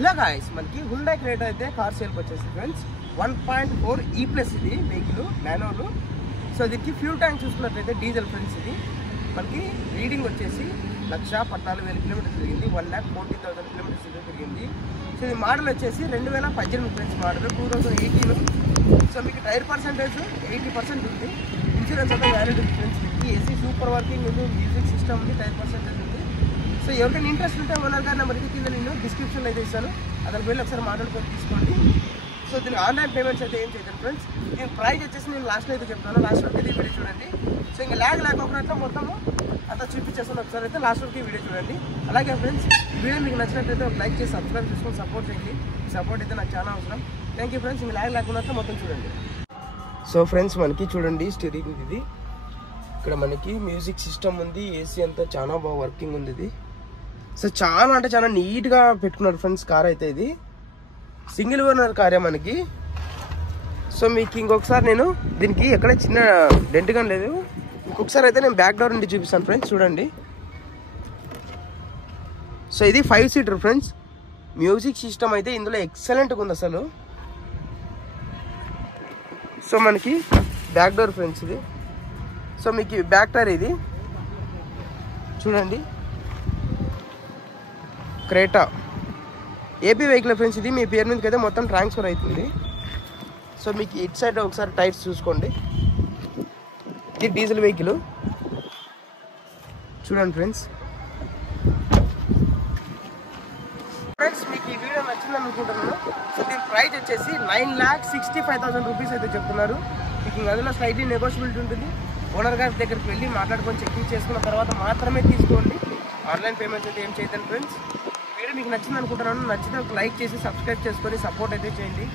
ఇలా గాయస్ మనకి Hyundai Creta అయితే కార్ సేల్కి వచ్చేసి ఫ్రెండ్స్ 1.4 E+ ఇది వెహికల్ మాన్యువల్. సో దీనికి ఫ్యూల్ ట్యాంక్ చూసుకున్నట్లయితే డీజిల్ ఫ్రెండ్స్. ఇది మనకి రీడింగ్ వచ్చేసి 1,14,000 కిలోమీటర్స్ తిరిగింది, 1,40,000 కిలోమీటర్స్ తిరిగింది. సో ఇది మోడల్ వచ్చేసి 2018 ఫ్రెండ్స్ మోడల్ 2018. సో మీకు టైర్ పర్సెంటేజ్ 80% ఉంది. ఇన్సూరెన్స్ అయితే వ్యాలిడ్ ఉంది ఫ్రెండ్స్. మీకు ఏసీ సూపర్ వర్కింగ్ ఉంది, మ్యూజిక్ సిస్టమ్ ఉంది, టైర్ పర్సెంటేజ్ ఉంది. సో ఎవరికైనా ఇంట్రెస్ట్ ఉంటే ఓనర్ గారి నెంబర్కి కింద నేను డిస్క్రిప్షన్లో అయితే ఇస్తాను, అతనికి వెళ్ళి ఒకసారి మాట్లాడుకొని తీసుకోండి. సో దీని ఆన్లైన్ పేమెంట్స్ అయితే ఏం చేద్దాం ఫ్రెండ్స్. దీని ప్రైస్ వచ్చేసి నేను లాస్ట్లో అయితే చెప్తాను, లాస్ట్ వరకు అయితే వీడియో చూడండి. సో ఇంకా ల్యాగ్ లేకపోయినట్లు మొత్తము అంతా చూపించేస్తాను, ఒకసారి అయితే లాస్ట్ వరకు వీడియో చూడండి. అలాగే ఫ్రెండ్స్ వీడియో మీకు నచ్చినట్లయితే ఒక లైక్ చేసి సబ్స్క్రైబ్ చేసుకొని సపోర్ట్ చేయండి. సపోర్ట్ అయితే నాకు చాలా అవసరం. Thank you friends. ఇంకా ల్యాగ్ లేకుండా మొత్తం చూడండి. సో ఫ్రెండ్స్ మనకి చూడండి స్టీరింగ్ ఇది, ఇక్కడ మనకి మ్యూజిక్ సిస్టమ్ ఉంది, ఏసీ అంతా చాలా బాగా వర్కింగ్ ఉంది. ఇది సో చాలా అంటే చాలా నీట్గా పెట్టుకున్నారు ఫ్రెండ్స్. కార్ అయితే ఇది సింగిల్ ఓనర్ కారే మనకి. సో మీకు ఇంకొకసారి నేను దీనికి ఎక్కడ చిన్న డెంట్ కానీ లేదు, ఇంకొకసారి అయితే నేను బ్యాక్ డోర్ నుండి చూపిస్తాను ఫ్రెండ్స్. చూడండి సో ఇది 5 సీటర్ ఫ్రెండ్స్. మ్యూజిక్ సిస్టమ్ అయితే ఇందులో ఎక్సలెంట్గా ఉంది అసలు. సో మనకి బ్యాక్ డోర్ ఫ్రెండ్స్ ఇది. సో మీకు బ్యాక్ టైర్ ఇది చూడండి, క్రేటా ఏపీ వెహికల్ ఫ్రెండ్స్. ఇది మీ పేరు మీదకి అయితే మొత్తం ట్రాన్స్ఫర్ అవుతుంది. సో మీకు ఇటు సైడ్ ఒకసారి టైర్స్ చూసుకోండి. ఇది డీజిల్ వెహికల్ చూడండి ఫ్రెండ్స్. ఫ్రెండ్స్ మీకు ఈ వీడియో నచ్చిందని అనుకుంటున్నాను. సో దీని ప్రైస్ వచ్చేసి 9,65,000 రూపీస్ అయితే చెప్తున్నారు. మీకు అందులో స్లైట్లీ నెగోషియబిలిటీ ఉంటుంది. ఓనర్ గారి దగ్గరికి వెళ్ళి మాట్లాడుకొని చెకింగ్ చేసుకున్న తర్వాత మాత్రమే తీసుకోండి. ఆన్లైన్ పేమెంట్స్ అయితే ఏం చేయదండి ఫ్రెండ్స్. వీడియో మీకు నచ్చింది అనుకుంటున్నాను. నచ్చితే ఒక లైక్ చేసి సబ్స్క్రైబ్ చేసుకొని సపోర్ట్ అయితే చేయండి.